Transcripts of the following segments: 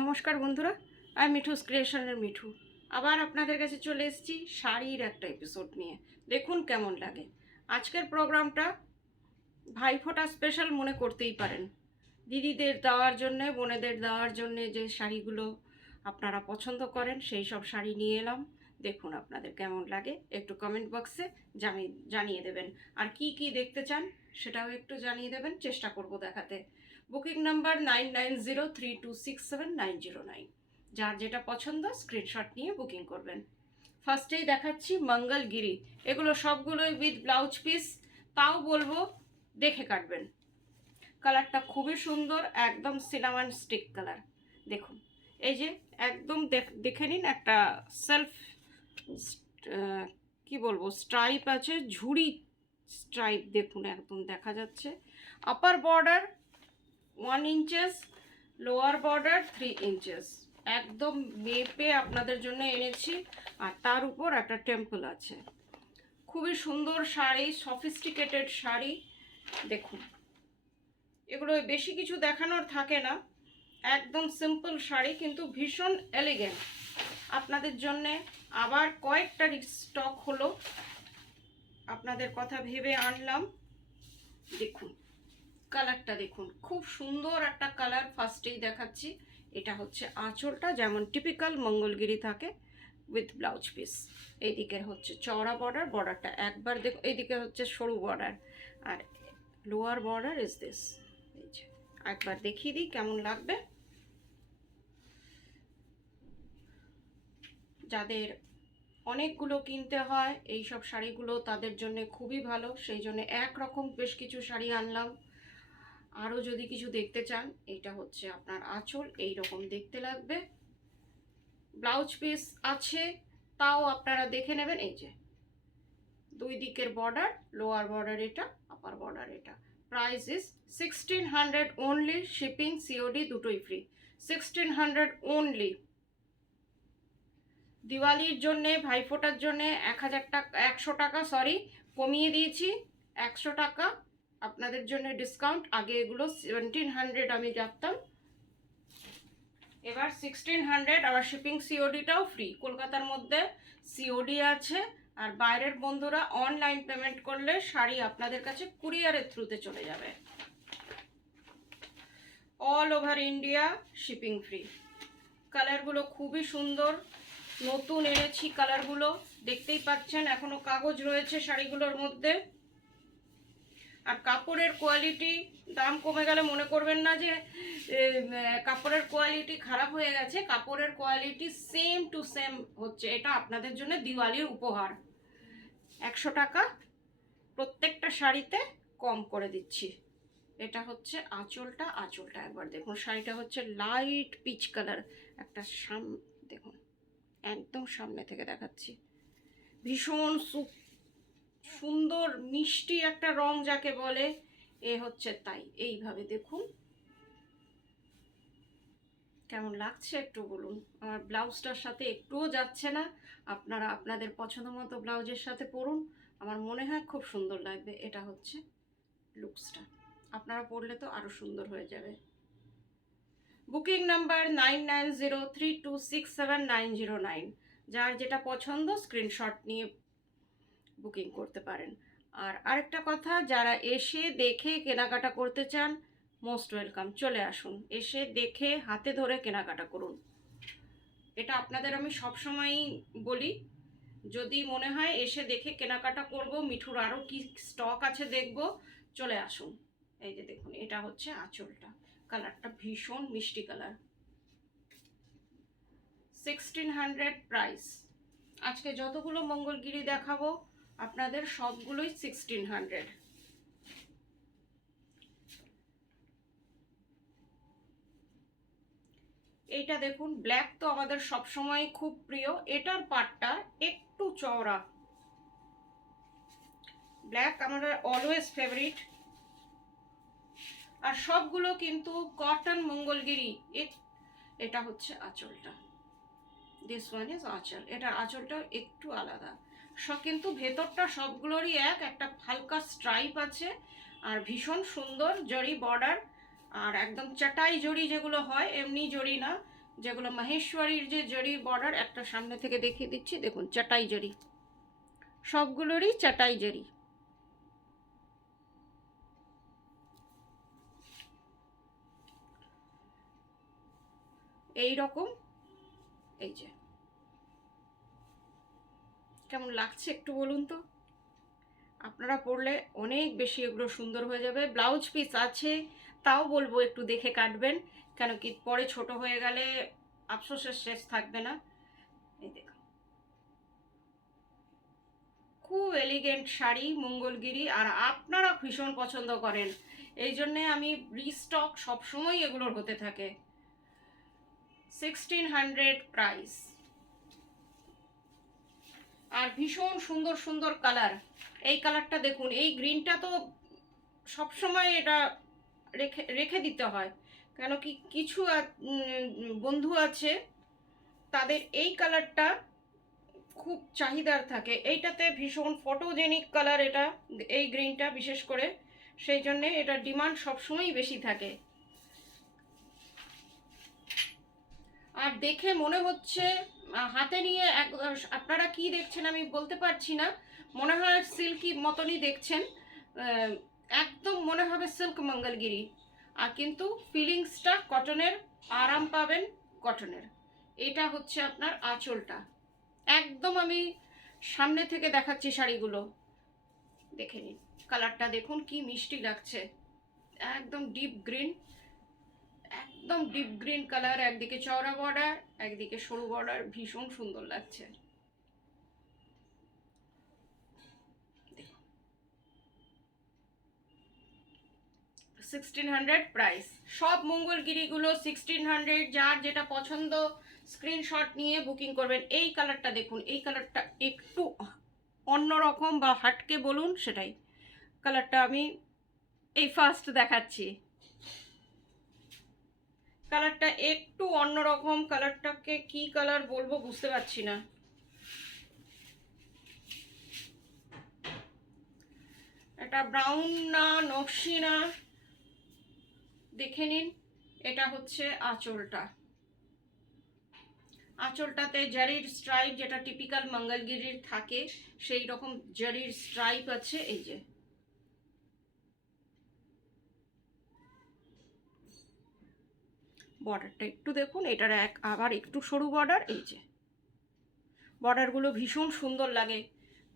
নমস্কার বন্ধুরা, আমি মিঠুস ক্রিয়েশনের মিঠু। আবার আপনাদের কাছে চলে এসেছি শাড়ির একটা এপিসোড নিয়ে। দেখুন কেমন লাগে। আজকের প্রোগ্রামটা ভাইফোঁটা স্পেশাল মনে করতেই পারেন। দিদিদের দেওয়ার জন্যে, বোনেদের দেওয়ার জন্যে যে শাড়িগুলো আপনারা পছন্দ করেন সেই সব শাড়ি নিয়ে এলাম। দেখুন আপনাদের কেমন লাগে, একটু কমেন্ট বক্সে জানিয়ে দেবেন। আর কি কি দেখতে চান সেটাও একটু জানিয়ে দেবেন, চেষ্টা করব দেখাতে। Booking number 9903267909। যার যেটা পছন্দ স্ক্রিনশট নিয়ে বুকিং করবেন। ফার্স্টেই দেখাচ্ছি মঙ্গলগিরি। এগুলো সবগুলোই উইথ ব্লাউজ পিস, তাও বলবো দেখে কাটবেন। কালারটা খুবই সুন্দর, একদম সিনামন স্টিক কালার। দেখুন এই যে একদম দেখে নিন, একটা সেলফ কি বলবো স্ট্রাইপ আছে, ঝুড়ি স্ট্রাইপ দেখুন একদম দেখা যাচ্ছে। Upper border 1 inches, lower border 3 inches, একদম মেপে আপনাদের জন্য এনেছি। আর তার উপর একটা টেম্পল আছে। খুবই সুন্দর শাড়ি, সফিস্টিকেটেড শাড়ি। দেখুন এগুলো বেশি কিছু দেখানোর থাকে না, একদম সিম্পল শাড়ি কিন্তু ভীষণ এলিগেন্ট। আপনাদের জন্যে আবার কয়েকটা স্টক হলো, আপনাদের কথা ভেবে আনলাম। দেখুন কালারটা দেখুন, খুব সুন্দর একটা কালার। ফার্স্টেই দেখাচ্ছি, এটা হচ্ছে আঁচলটা, যেমন টিপিক্যাল মঙ্গলগিরি থাকে উইথ ব্লাউজ পিস। এইদিকে হচ্ছে চওড়া বর্ডার, বর্ডারটা একবার দেখো, এইদিকে হচ্ছে সরু বর্ডার, আর লোয়ার বর্ডার ইজ দিস। এই যে একবার দেখিয়ে দিই কেমন লাগবে। যাদের অনেকগুলো কিনতে হয় এই সব শাড়িগুলো, তাদের জন্য খুবই ভালো। সেই জন্য একরকম বেশ কিছু শাড়ি আনলাম। আরও যদি কিছু দেখতে চান, এটা হচ্ছে আপনার আঁচল, এই রকম দেখতে লাগবে। ব্লাউজ পিস আছে, তাও আপনারা দেখে নেবেন। এই যে দুই দিকের বর্ডার, লোয়ার বর্ডার এটা, আপার বর্ডার এটা। Price is 1600 only, shipping COD দুটোই ফ্রি। 1600 অনলি। দিওয়ালির জন্যে, ভাইফোঁটার জন্যে 100 টাকা কমিয়ে দিয়েছি। 100 টাকা আপনাদের জন্য ডিসকাউন্ট। আগে এগুলো 1700 আমি রাখতাম, এবার 1600। আবার শিপিং সিওডিটাও ফ্রি। কলকাতার মধ্যে সিওডি আছে, আর বাইরের বন্ধুরা অনলাইন পেমেন্ট করলে শাড়ি আপনাদের কাছে কুরিয়ারের থ্রুতে চলে যাবে। All over India shipping free. কালারগুলো খুবই সুন্দর, নতুন এনেছি কালারগুলো, দেখতেই পাচ্ছেন এখনো কাগজ রয়েছে শাড়িগুলোর মধ্যে। আর কাপড়ের কোয়ালিটি, দাম কমে গেলে মনে করবেন না যে কাপড়ের কোয়ালিটি খারাপ হয়ে গেছে। কাপড়ের কোয়ালিটি সেম টু সেম হচ্ছে। এটা আপনাদের জন্য দিওয়ালির উপহার। 100 টাকা প্রত্যেকটা শাড়িতে কম করে দিচ্ছি। এটা হচ্ছে আঁচলটা। আঁচলটা একবার দেখুন, শাড়িটা হচ্ছে লাইট পিচ কালার। একটা দেখুন, একদম সামনে থেকে দেখাচ্ছি। ভীষণ সুন্দর মিষ্টি একটা রং যাকে বলে, এ হচ্ছে তাই। এইভাবে দেখুন কেমন লাগছে একটু বলুন। আমার ব্লাউজটার সাথে একটুও যাচ্ছে না। আপনারা আপনাদের পছন্দ মতো ব্লাউজের সাথে পরুন, আমার মনে হয় খুব সুন্দর লাগবে। এটা হচ্ছে লুকসটা, আপনারা পরলে তো আরও সুন্দর হয়ে যাবে। Booking number 9903267909। যার যেটা পছন্দ স্ক্রিনশট নিয়ে বুকিং করতে পারেন। আর আরেকটা কথা, যারা এসে দেখে কেনাকাটা করতে চান, মোস্ট ওয়েলকাম, চলে আসুন, এসে দেখে হাতে ধরে কেনাকাটা করুন। এটা আপনাদের আমি সবসময়ই বলি, যদি মনে হয় এসে দেখে কেনাকাটা করব, মিঠুর আরও কি স্টক আছে দেখব, চলে আসুন। এই যে দেখুন, এটা হচ্ছে আঁচলটা, কালারটা ভীষণ মিষ্টি কালার। 1600 প্রাইস। আজকে যতগুলো মঙ্গলগিরি দেখাবো আপনাদের সবগুলোই 1600। এইটা দেখুন, ব্ল্যাক তো আমাদের সবসময় খুব প্রিয়। এটার পাটটা একটু চওড়া, ব্ল্যাক আমাদের অলওয়েজ ফেভারিট। আর সবগুলো কিন্তু কটন মঙ্গলগিরি। এটা হচ্ছে আঁচলটা, দিস ওয়ান ইজ আঁচল। এটার আঁচলটা একটু আলাদা, কিন্তু ভেতরটা সবগুলোরই একটা হালকা স্ট্রাইপ আছে। আর ভীষণ সুন্দর জরি বর্ডার, আর একদম চাটাই জরি যেগুলো হয়, এমনি জরি না, যেগুলো মাহেশ্বরীর যে জরি বর্ডার, একটা সামনে থেকে দেখিয়ে দিচ্ছি, দেখুন চাটাই জরি, সবগুলোরই চাটাই জরি। এই রকম, এই যে কেমন লাগছে একটু বলুন তো, আপনারা পরলে অনেক বেশি এগুলো সুন্দর হয়ে যাবে। ব্লাউজ পিস আছে, তাও বলবো একটু দেখে কাটবেন, কেন কি পরে ছোট হয়ে গেলে আফসোসের শেষ থাকবে না। এই দেখুন, খুব এলিগেন্ট শাড়ি মঙ্গলগিরি, আর আপনারা ভীষণ পছন্দ করেন, এই জন্যে আমি রিস্টক সবসময় এগুলোর হতে থাকে। 1600 প্রাইস, আর ভীষণ সুন্দর সুন্দর কালার। এই কালারটা দেখুন, এই গ্রিনটা তো সবসময় এটা রেখে রেখে দিতে হয়, কেন কি কিছু বন্ধু আছে তাদের এই কালারটা খুব চাহিদার থাকে, এইটাতে ভীষণ ফটোজেনিক কালার এটা, এই গ্রিনটা বিশেষ করে, সেই জন্যে এটার ডিমান্ড সবসময়ই বেশি থাকে। আর দেখে মনে হচ্ছে হাতে নিয়ে আপনারা কি দেখছেন আমি বলতে পারছি না, মনে হয় সিল্কি মতনই দেখছেন, একদম মনে হবে সিল্ক মঙ্গলগিরি, আর কিন্তু ফিলিংসটা কটনের, আরাম পাবেন কটনের। এটা হচ্ছে আপনার আঁচলটা, একদম আমি সামনে থেকে দেখাচ্ছি শাড়িগুলো, দেখে নিন কালারটা, দেখুন কি মিষ্টি লাগছে, একদম ডিপ গ্রিন, একদম ডিপ গ্রিন কালার, একদিকে চওড়া বর্ডার একদিকে সরু বর্ডার, ভীষণ সুন্দর লাগছে। 1600 প্রাইস, সব মঙ্গলগিরিগুলো 1600, যার যেটা পছন্দ স্ক্রিনশট নিয়ে বুকিং করবেন। এই কালারটা দেখুন, এই কালারটা একটু অন্যরকম বা হাটকে বলুন, সেটাই কালারটা আমি এই ফার্স্ট দেখাচ্ছি, কালারটা একটু অন্যরকম, কালারটাকে কি কালার বলবো বুঝতে পারছি না। এটা ব্রাউন না নকশি না, দেখে নিন। এটা হচ্ছে আঁচলটা, আঁচলটাতে জারির স্ট্রাইপ, যেটা টিপিক্যাল মঙ্গলগিরির থাকে সেই রকম জারির স্ট্রাইপ আছে। এই যে বর্ডারটা একটু দেখুন, এটার আবার একটু সরু বর্ডার, এই যে বর্ডারগুলো ভীষণ সুন্দর লাগে,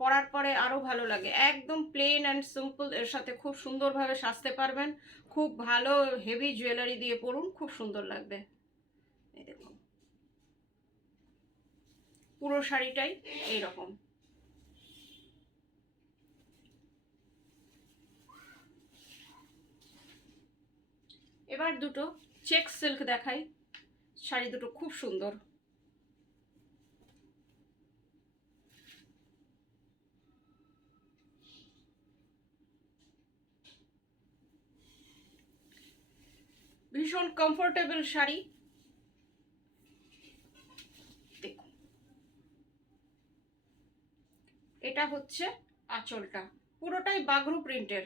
পরার পরে আরও ভালো লাগে, একদম প্লেন অ্যান্ড সিম্পল, এর সাথে খুব সুন্দরভাবে সাজতে পারবেন, খুব ভালো হেভি জুয়েলারি দিয়ে পরুন, খুব সুন্দর লাগবে। এই দেখুন পুরো শাড়িটাই এইরকম। এবার দুটো চেক সিল্ক দেখাই, শাড়ি দুটো খুব সুন্দর, ভীষণ কমফোর্টেবল শাড়ি। দেখুন এটা হচ্ছে আঁচলটা, পুরোটাই বাগরু প্রিন্টের,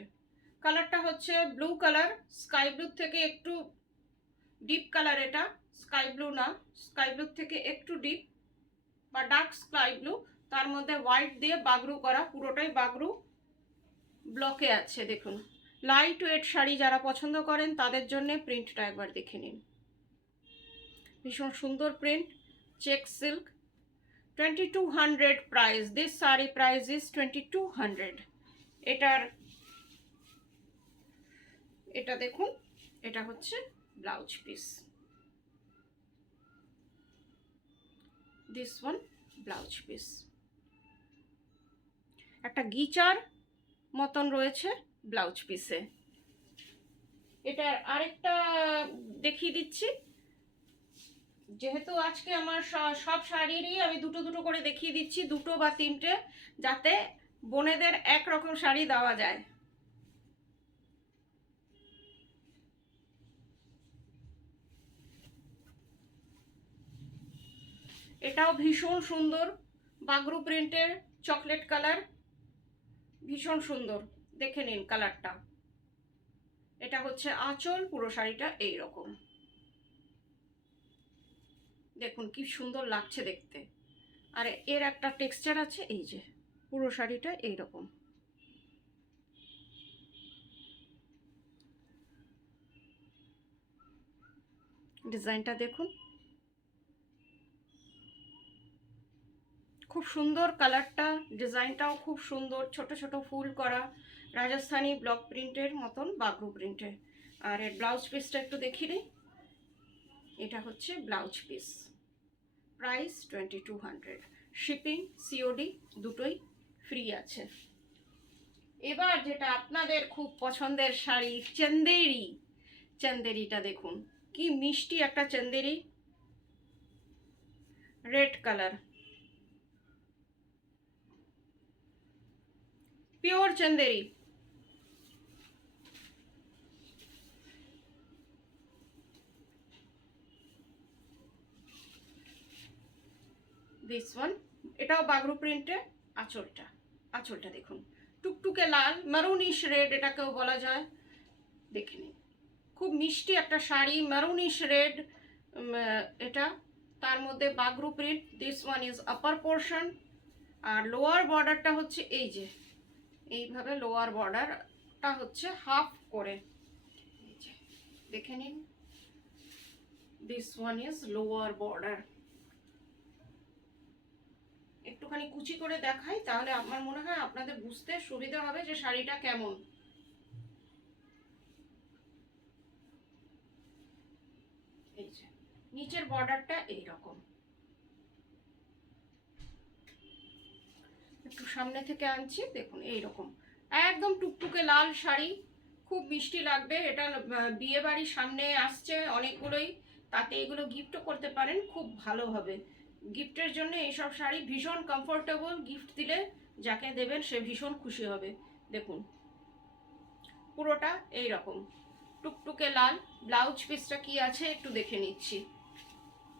কালারটা হচ্ছে ব্লু কালার, স্কাই ব্লু থেকে একটু ডিপ কালার, এটা স্কাই ব্লু না, স্কাই ব্লু থেকে একটু ডিপ বা ডার্ক স্কাই ব্লু, তার মধ্যে হোয়াইট দিয়ে বাগরু করা, পুরোটাই বাগরু ব্লকে আছে। দেখুন লাইট ওয়েট শাড়ি যারা পছন্দ করেন তাদের জন্য প্রিন্টটা একবার দেখে নিন, ভীষণ সুন্দর print, check silk. 2200 price, this sari price is 2200। এটার এটা দেখুন, এটা হচ্ছে blouse piece, this one blouse piece, একটা গিচার মতন রয়েছে ব্লাউজ পিসে। এটার আরেকটা দেখিয়ে দিচ্ছি, যেহেতু আজকে আমার সব শাড়িরই আমি দুটো দুটো করে দেখিয়ে দিচ্ছি, দুটো বা তিনটে, যাতে বোনেদের একরকম শাড়ি দেওয়া যায়। এটাও ভীষণ সুন্দর, বাগরু প্রিন্টের, চকলেট কালার, ভীষণ সুন্দর, দেখে নিন কালারটা। এটা হচ্ছে আঁচল, পুরো শাড়িটা এইরকম। দেখুন কি সুন্দর লাগছে দেখতে। আর এর একটা টেক্সচার আছে, এই যে পুরো শাড়িটা এইরকম। ডিজাইনটা দেখুন, খুব সুন্দর কালারটা, ডিজাইনটাও খুব সুন্দর, ছোট ছোট ফুল করা, রাজস্থানি ব্লক প্রিন্টের মতন বাগরু প্রিন্টের। আর এর ব্লাউজ পিসটা একটু দেখিয়ে দিই। এটা হচ্ছে blouse piece, price 2200, shipping COD দুটোই ফ্রি আছে। এবার যেটা আপনাদের খুব পছন্দের শাড়ি, চন্দেরি। চন্দেরিটা দেখুন কি মিষ্টি একটা Chanderi, red colour, pure Chanderi. This one, এটাও বাগরু প্রিন্টে। আঁচলটা দেখুন টুকটুকে লাল, মারুনিশ রেড এটাকেও বলা যায়। দেখে নিন, খুব মিষ্টি একটা শাড়ি, মারুনিশ রেড এটা, তার মধ্যে Bagru print. This one is upper portion, আর লোয়ার বর্ডারটা হচ্ছে এই যে এইভাবে, লোয়ার বর্ডারটা হচ্ছে হাফ করে, এই যে দেখে নিন। This one is lower border. একটুখানি কুচি করে দেখাই, তাহলে আমার মনে হয় আপনাদের বুঝতে সুবিধা হবে যে শাড়িটা কেমন। এই যে নিচের বর্ডারটা এইরকম, একটু সামনে থেকে আনছি, দেখুন এইরকম একদম টুকটুকে লাল শাড়ি, খুব মিষ্টি লাগবে। এটা বিয়ে বাড়ির সামনে আসছে অনেকগুলোই, তাতে এগুলো গিফটও করতে পারেন, খুব ভালো হবে গিফটের জন্য। এইসব শাড়ি ভীষণ কমফোর্টেবল, গিফট দিলে যাকে দেবেন সে ভীষণ খুশি হবে। দেখুন পুরোটা এইরকম টুকটুকে লাল। ব্লাউজ পিসটা কি আছে একটু দেখে নিচ্ছি।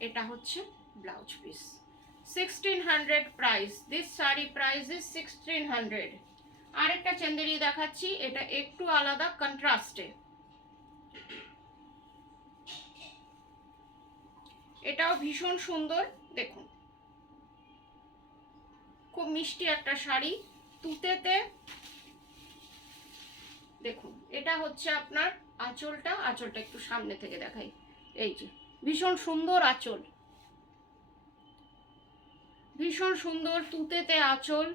এটা হচ্ছে blouse piece, 1600 price. This sari price is 1600। আরেকটা চন্দেরি দেখাচ্ছি, এটা একটু আলাদা কন্ট্রাস্টে। এটাও ভীষণ সুন্দর, দেখুন খুব মিষ্টি একটা শাড়ি, তুতেতে। দেখুন এটা হচ্ছে আপনার আঁচলটা একটু সামনে থেকে দেখাই, এই যে ভীষণ সুন্দর আঁচল, ভীষণ সুন্দর তুতেতে আঁচল।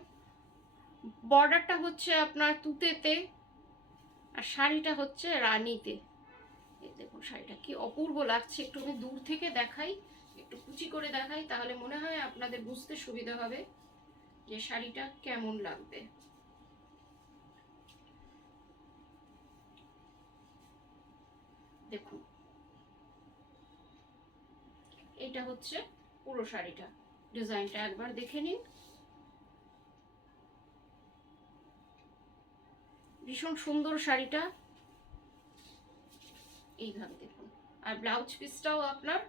বর্ডারটা হচ্ছে আপনার তুতেতে, আর শাড়িটা হচ্ছে রানীতে। এই দেখুন শাড়িটা কি অপূর্ব লাগছে, একটু আমি দূর থেকে দেখাই, একটু কুচি করে দেখাই, তাহলে মনে হয় আপনাদের বুঝতে সুবিধা হবে যে শাড়িটা কেমন লাগবে। দেখুন এটা হচ্ছে পুরো শাড়িটা, ডিজাইনটা একবার দেখে নিন, ভীষণ সুন্দর শাড়িটা, এইভাবে দেখুন। আর ব্লাউজ পিসটাও আপনার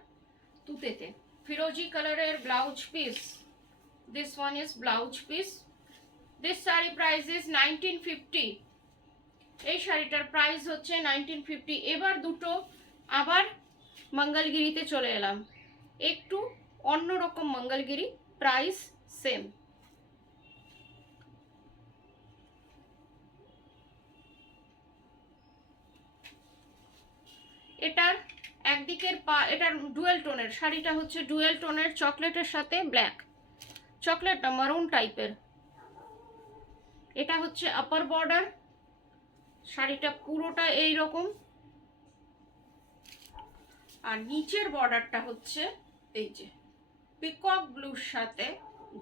তুতেতে, ফিরোজি কালারের blouse piece. This one is blouse piece. This sari price is 1950। এই শাড়িটার প্রাইস হচ্ছে 1950। এবার দুটো আবার মঙ্গলগিরিতে চলে এলাম, একটু অন্যরকম মঙ্গলগিরি, প্রাইস সেম। এটার একদিকের এটার ডুয়েল টোনের, শাড়িটা হচ্ছে ডুয়েল টোনের, চকলেটের সাথে ব্ল্যাক, চকলেট না মারুন টাইপের। এটা হচ্ছে আপার বর্ডার, শাড়িটা পুরোটা এই রকম, আর নিচের বর্ডারটা হচ্ছে এই যে পিকক ব্লুর সাথে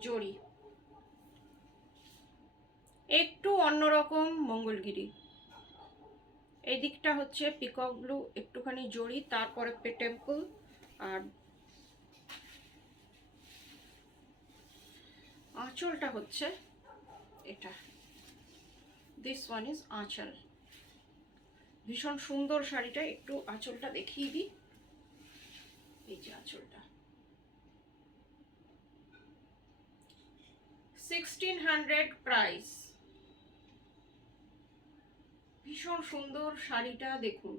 জড়ি, একটু অন্যরকম মঙ্গলগিরি। এই দিকটা হচ্ছে পিকক ব্লু, একটুখানি জড়ি, তারপরে টেম্পল, আর আঁচলটা হচ্ছে এটা। দিস ওয়ান ইজ আঁচল, ভীষণ সুন্দর শাড়িটা, একটু আঁচলটা দেখিয়ে দিই, এই যে আঁচলটা। 1600 প্রাইস। ভীষণ সুন্দর শাড়িটা দেখুন।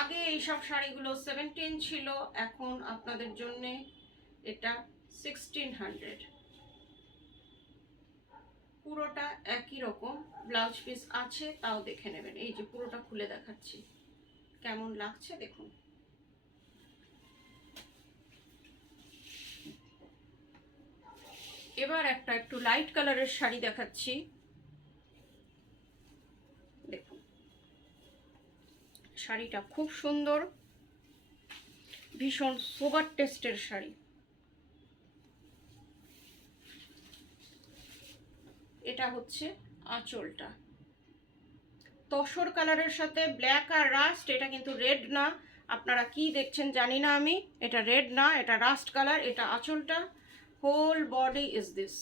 আগে এই এইসব শাড়িগুলো 17 ছিল, এখন আপনাদের জন্য এটা 1600। পুরোটা একই রকম, ব্লাউজ পিস আছে তাও দেখে নেবেন। এই যে পুরোটা খুলে দেখাচ্ছি, কেমন লাগছে দেখুন। এবার একটা একটু লাইট কালারের শাড়ি দেখাচ্ছি, দেখুন শাড়িটা খুব সুন্দর, ভীষণ সোবার টেস্টের শাড়ি। এটা হচ্ছে আঁচলটা, তসর কালারের সাথে ব্ল্যাক আর রাস্ট। এটা কিন্তু রেড না, আপনারা কি দেখছেন জানি না আমি, এটা রেড না, এটা রাস্ট কালার। এটা আঁচলটা, whole body is this,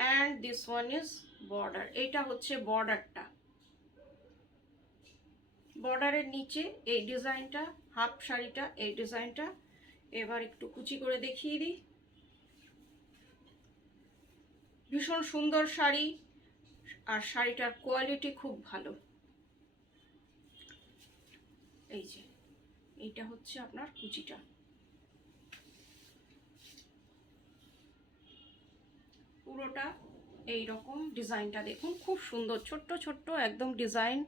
and this one is border. এইটা হচ্ছে বর্ডারটা, বর্ডারের নিচে এই ডিজাইনটা, হাফ শাড়িটা এই ডিজাইনটা। এবার একটু কুচি করে দেখিয়ে দিই। ভীষণ সুন্দর শাড়ি, আর শাড়িটার কোয়ালিটি খুব ভালো। এই যে এইটা হচ্ছে আপনার কুচিটা, পুরোটা এই রকম ডিজাইনটা দেখুন, খুব সুন্দর, ছোট্ট ছোট্ট একদম ডিজাইন।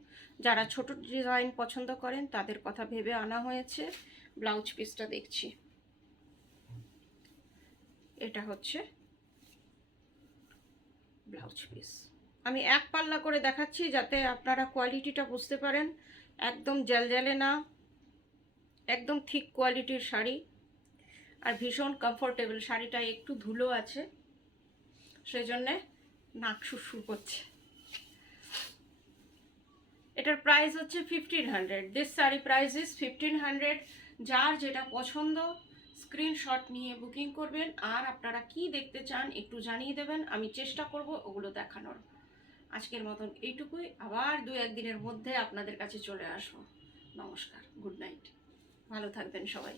যারা ছোট ডিজাইন পছন্দ করেন তাদের কথা ভেবে আনা হয়েছে। ব্লাউজ পিসটা দেখছি, এটা হচ্ছে ব্লাউজ পিস। আমি এক পাল্লা করে দেখাচ্ছি যাতে আপনারা কোয়ালিটিটা বুঝতে পারেন। একদম জ্যালজ্যালে না, একদম ঠিক কোয়ালিটির শাড়ি, আর ভীষণ কমফোর্টেবল। শাড়িটা একটু ধুলো আছে, সেজন্যে নাক সুরসুর করছে। এটার প্রাইস হচ্ছে 1500। This sari price is 1500। যার যেটা পছন্দ স্ক্রিনশট নিয়ে বুকিং করবেন, আর আপনারা কি দেখতে চান একটু জানিয়ে দেবেন, আমি চেষ্টা করব ওগুলো দেখানোর। আজকের মতন এইটুকুই, আবার 2-1 দিনের মধ্যে আপনাদের কাছে চলে আসবো। নমস্কার, গুড নাইট, ভালো থাকবেন সবাই।